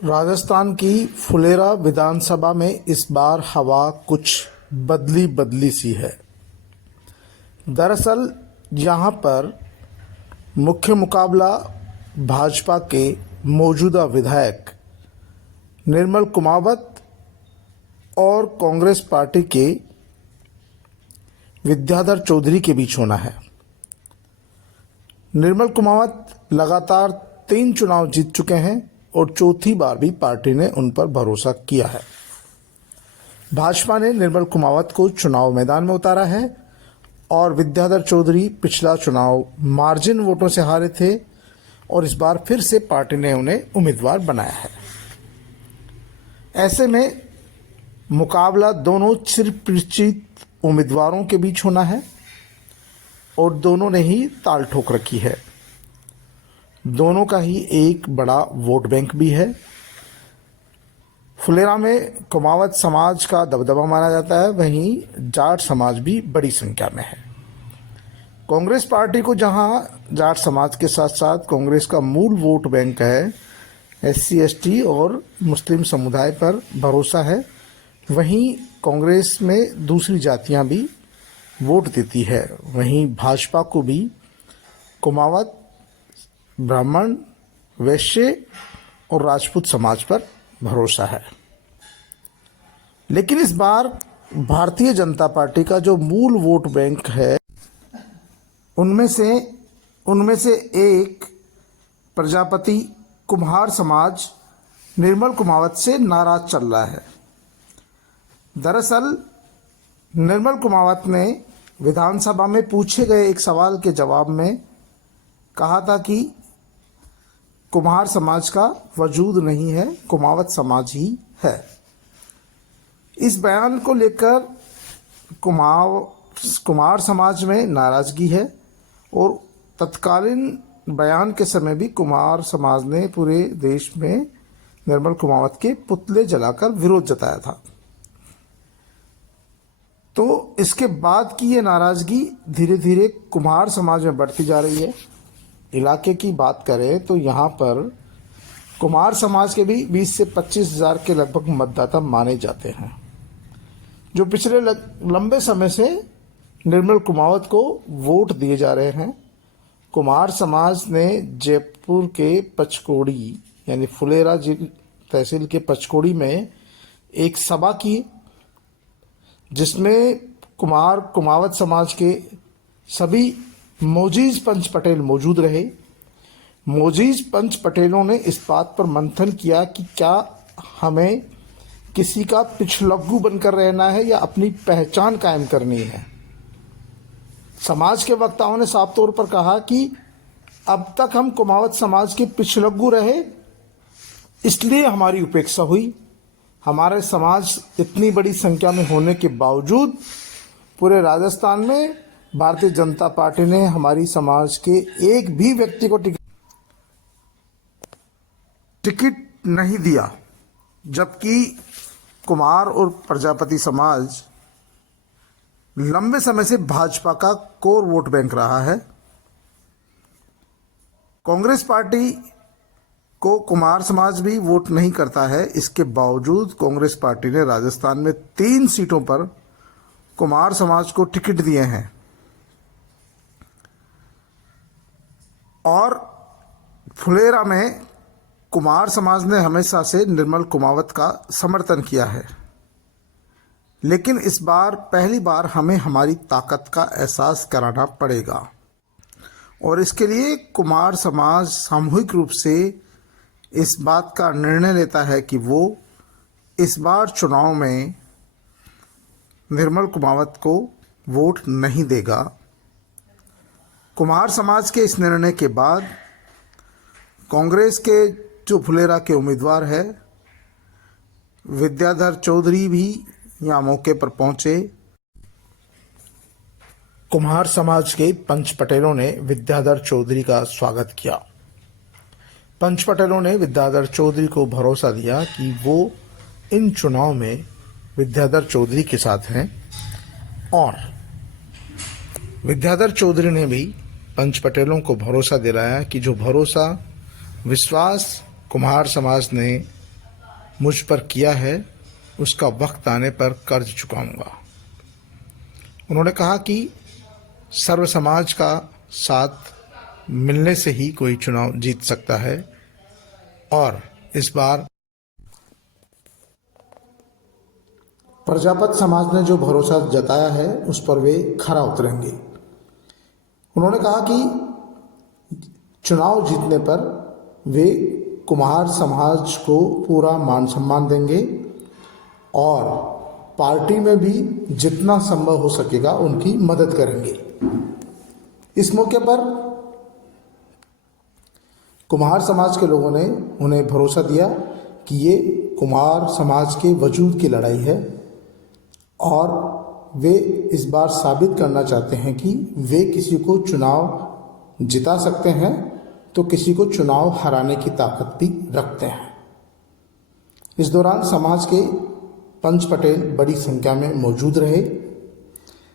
राजस्थान की फुलेरा विधानसभा में इस बार हवा कुछ बदली बदली सी है। दरअसल यहाँ पर मुख्य मुकाबला भाजपा के मौजूदा विधायक निर्मल कुमावत और कांग्रेस पार्टी के विद्याधर चौधरी के बीच होना है। निर्मल कुमावत लगातार 3 चुनाव जीत चुके हैं और चौथी बार भी पार्टी ने उन पर भरोसा किया है। भाजपा ने निर्मल कुमावत को चुनाव मैदान में उतारा है और विद्याधर चौधरी पिछला चुनाव मार्जिन वोटों से हारे थे और इस बार फिर से पार्टी ने उन्हें उम्मीदवार बनाया है। ऐसे में मुकाबला दोनों चिरपरिचित उम्मीदवारों के बीच होना है और दोनों ने ही ताल ठोक रखी है। दोनों का ही एक बड़ा वोट बैंक भी है। फुलेरा में कुमावत समाज का दबदबा माना जाता है, वहीं जाट समाज भी बड़ी संख्या में है। कांग्रेस पार्टी को जहां जाट समाज के साथ साथ कांग्रेस का मूल वोट बैंक है, SC ST और मुस्लिम समुदाय पर भरोसा है, वहीं कांग्रेस में दूसरी जातियां भी वोट देती है। वहीं भाजपा को भी कुमावत, ब्राह्मण, वैश्य और राजपूत समाज पर भरोसा है। लेकिन इस बार भारतीय जनता पार्टी का जो मूल वोट बैंक है, उनमें से एक प्रजापति कुम्हार समाज निर्मल कुमावत से नाराज चल रहा है। दरअसल निर्मल कुमावत ने विधानसभा में पूछे गए एक सवाल के जवाब में कहा था कि कुम्हार समाज का वजूद नहीं है, कुमावत समाज ही है। इस बयान को लेकर कुमार समाज में नाराजगी है और तत्कालीन बयान के समय भी कुमार समाज ने पूरे देश में निर्मल कुमावत के पुतले जलाकर विरोध जताया था। तो इसके बाद की ये नाराजगी धीरे धीरे कुम्हार समाज में बढ़ती जा रही है। इलाके की बात करें तो यहाँ पर कुम्हार समाज के भी 20 से 25 हज़ार के लगभग मतदाता माने जाते हैं, जो पिछले लंबे समय से निर्मल कुमावत को वोट दिए जा रहे हैं। कुम्हार समाज ने जयपुर के पचकोड़ी यानी फुलेरा तहसील के पचकोड़ी में एक सभा की, जिसमें कुमावत समाज के सभी मोजीज पंच पटेल मौजूद रहे। मोजीज पंच पटेलों ने इस बात पर मंथन किया कि क्या हमें किसी का पिछलग्गू बनकर रहना है या अपनी पहचान कायम करनी है। समाज के वक्ताओं ने साफ तौर पर कहा कि अब तक हम कुमावत समाज के पिछलग्गू रहे, इसलिए हमारी उपेक्षा हुई। हमारे समाज इतनी बड़ी संख्या में होने के बावजूद पूरे राजस्थान में भारतीय जनता पार्टी ने हमारी समाज के एक भी व्यक्ति को टिकट नहीं दिया, जबकि कुमार और प्रजापति समाज लंबे समय से भाजपा का कोर वोट बैंक रहा है। कांग्रेस पार्टी को कुमार समाज भी वोट नहीं करता है। इसके बावजूद कांग्रेस पार्टी ने राजस्थान में 3 सीटों पर कुमार समाज को टिकट दिए हैं और फुलेरा में कुमार समाज ने हमेशा से निर्मल कुमावत का समर्थन किया है। लेकिन इस बार पहली बार हमें हमारी ताकत का एहसास कराना पड़ेगा और इसके लिए कुमार समाज सामूहिक रूप से इस बात का निर्णय लेता है कि वो इस बार चुनाव में निर्मल कुमावत को वोट नहीं देगा। कुमार समाज के इस निर्णय के बाद कांग्रेस के जो फुलेरा के उम्मीदवार है विद्याधर चौधरी भी यहाँ मौके पर पहुंचे। कुम्हार समाज के पंच पटेलों ने विद्याधर चौधरी का स्वागत किया। पंच पटेलों ने विद्याधर चौधरी को भरोसा दिया कि वो इन चुनाव में विद्याधर चौधरी के साथ हैं और विद्याधर चौधरी ने भी पंच पटेलों को भरोसा दिलाया कि जो भरोसा विश्वास कुम्हार समाज ने मुझ पर किया है उसका वक्त आने पर कर्ज चुकाऊंगा। उन्होंने कहा कि सर्व समाज का साथ मिलने से ही कोई चुनाव जीत सकता है और इस बार प्रजापत समाज ने जो भरोसा जताया है उस पर वे खरा उतरेंगे। उन्होंने कहा कि चुनाव जीतने पर वे कुम्हार समाज को पूरा मान सम्मान देंगे और पार्टी में भी जितना संभव हो सकेगा उनकी मदद करेंगे। इस मौके पर कुम्हार समाज के लोगों ने उन्हें भरोसा दिया कि ये कुम्हार समाज के वजूद की लड़ाई है और वे इस बार साबित करना चाहते हैं कि वे किसी को चुनाव जिता सकते हैं तो किसी को चुनाव हराने की ताकत भी रखते हैं। इस दौरान समाज के पंच पटेल बड़ी संख्या में मौजूद रहे।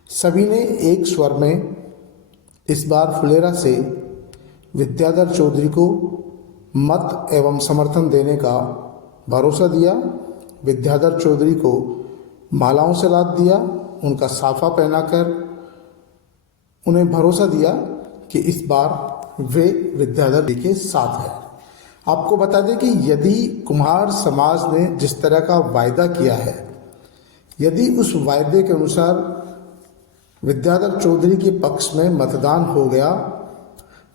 सभी ने एक स्वर में इस बार फुलेरा से विद्याधर चौधरी को मत एवं समर्थन देने का भरोसा दिया। विद्याधर चौधरी को मालाओं से लाद दिया, उनका साफा पहनाकर उन्हें भरोसा दिया कि इस बार वे विद्याधर जी के साथ हैं। आपको बता दें कि यदि कुम्हार समाज ने जिस तरह का वायदा किया है, यदि उस वायदे के अनुसार विद्याधर चौधरी के पक्ष में मतदान हो गया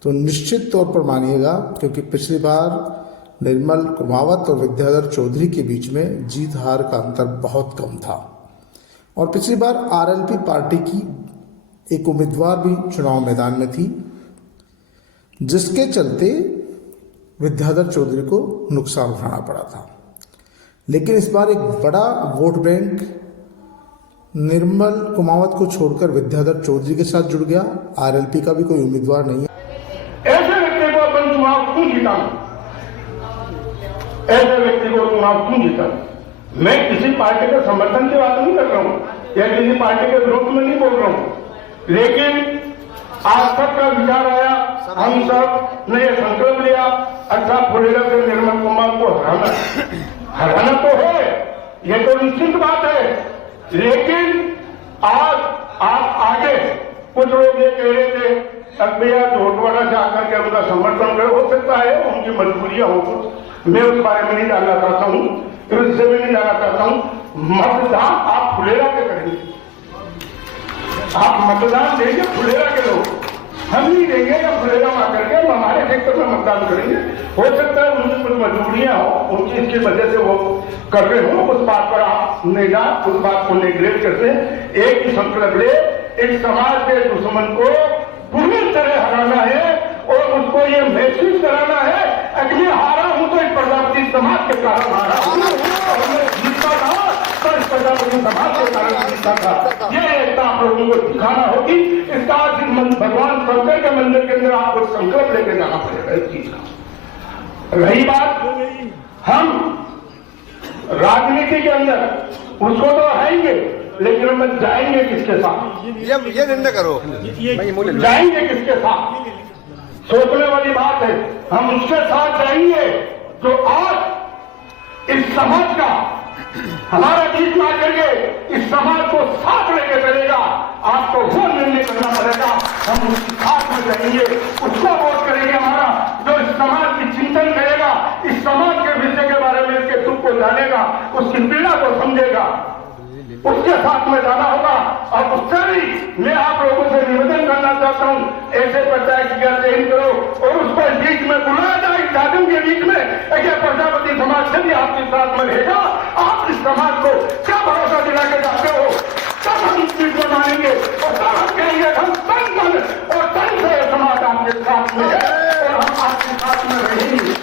तो निश्चित तौर पर मानिएगा, क्योंकि पिछली बार निर्मल कुमावत और विद्याधर चौधरी के बीच में जीत हार का अंतर बहुत कम था और पिछली बार आरएलपी पार्टी की एक उम्मीदवार भी चुनाव मैदान में थी, जिसके चलते विद्याधर चौधरी को नुकसान उठाना पड़ा था। लेकिन इस बार एक बड़ा वोट बैंक निर्मल कुमावत को छोड़कर विद्याधर चौधरी के साथ जुड़ गया। आरएलपी का भी कोई उम्मीदवार नहीं है। ऐसे व्यक्ति को अपन चुनाव क्यों जीता? ऐसे व्यक्ति को चुनाव क्यों जीता? मैं किसी पार्टी के समर्थन की बात नहीं कर रहा हूं या किसी पार्टी के विरोध में नहीं बोल रहा हूं, लेकिन आज सबका विचार आया, हम सब ने यह संकल्प लिया, अच्छा फुलेरा से निर्मल कुमार को हराना तो है, ये तो निश्चित बात है, लेकिन आज आप आगे कुछ लोग ये कह रहे थे भैया झोटवाड़ा से आकर के उनका समर्थन करे, हो सकता है उनकी मजबूरियां हो कुछ, मैं उस बारे में नहीं जानना चाहता हूं, फिर इससे भी नहीं जानना चाहता हूं। मतदान आप फुलेरा के करेंगे, आप मतदान देंगे फुलेरा के लोग, हम नहीं देंगे या फुलेरा में आकर के हम हमारे सेक्टर में मतदान करेंगे। हो सकता है उनकी कुछ मजबूरियां हो, उनकी इसकी वजह से वो कर रहे हो, उस बात पर आप नहीं जा, उस बात को नेग्लेक्ट करते हैं। एक ही संकल्प ले, एक समाज के दुश्मन को पूरी तरह हराना है और उसको ये महसूस कराना है कि मैं हारा हूं तो इस प्रजापति समाज के कारण हारा हूं और मैं जीता था तो इस प्रजापति समाज के कारण जीता था। ये एकता आप लोगों को दिखाना होगी। इसका भगवान शंकर के मंदिर के अंदर आपको संकल्प लेके जाना पड़ेगा इस चीज का। रही बात हम राजनीति के अंदर, उसको तो आएंगे, लेकिन हम जाएंगे किसके साथ? ये निर्णय करो, जाएंगे किसके साथ? सोचने वाली बात है। हम उसके साथ जाएंगे जो आज इस समाज का हमारा बीच में आकर के इस समाज को साथ लेके चलेगा। आपको वो निर्णय करना पड़ेगा, हम उसके साथ में जाएंगे, उसको वोट करेंगे हमारा, जो इस समाज की चिंतन करेगा, इस समाज के विषय के बारे में इसके दुख को जानेगा, उसकी पीड़ा को समझेगा, उसके साथ में जाना होगा। और उससे भी मैं आप लोगों से निवेदन करना चाहता हूं, ऐसे पंचायत का चयन करो और उसको बीच में बुलाया जाए, शासन के बीच में ऐसे प्रजापति समाज से भी आपके साथ में रहेगा। आप इस समाज को क्या भरोसा दिला के जाते हो, तब हम इस चीज को मानेंगे और तब हम कहेंगे हम तन मन और तन से समाज आपके साथ में है और हम आपके साथ में रहेंगे।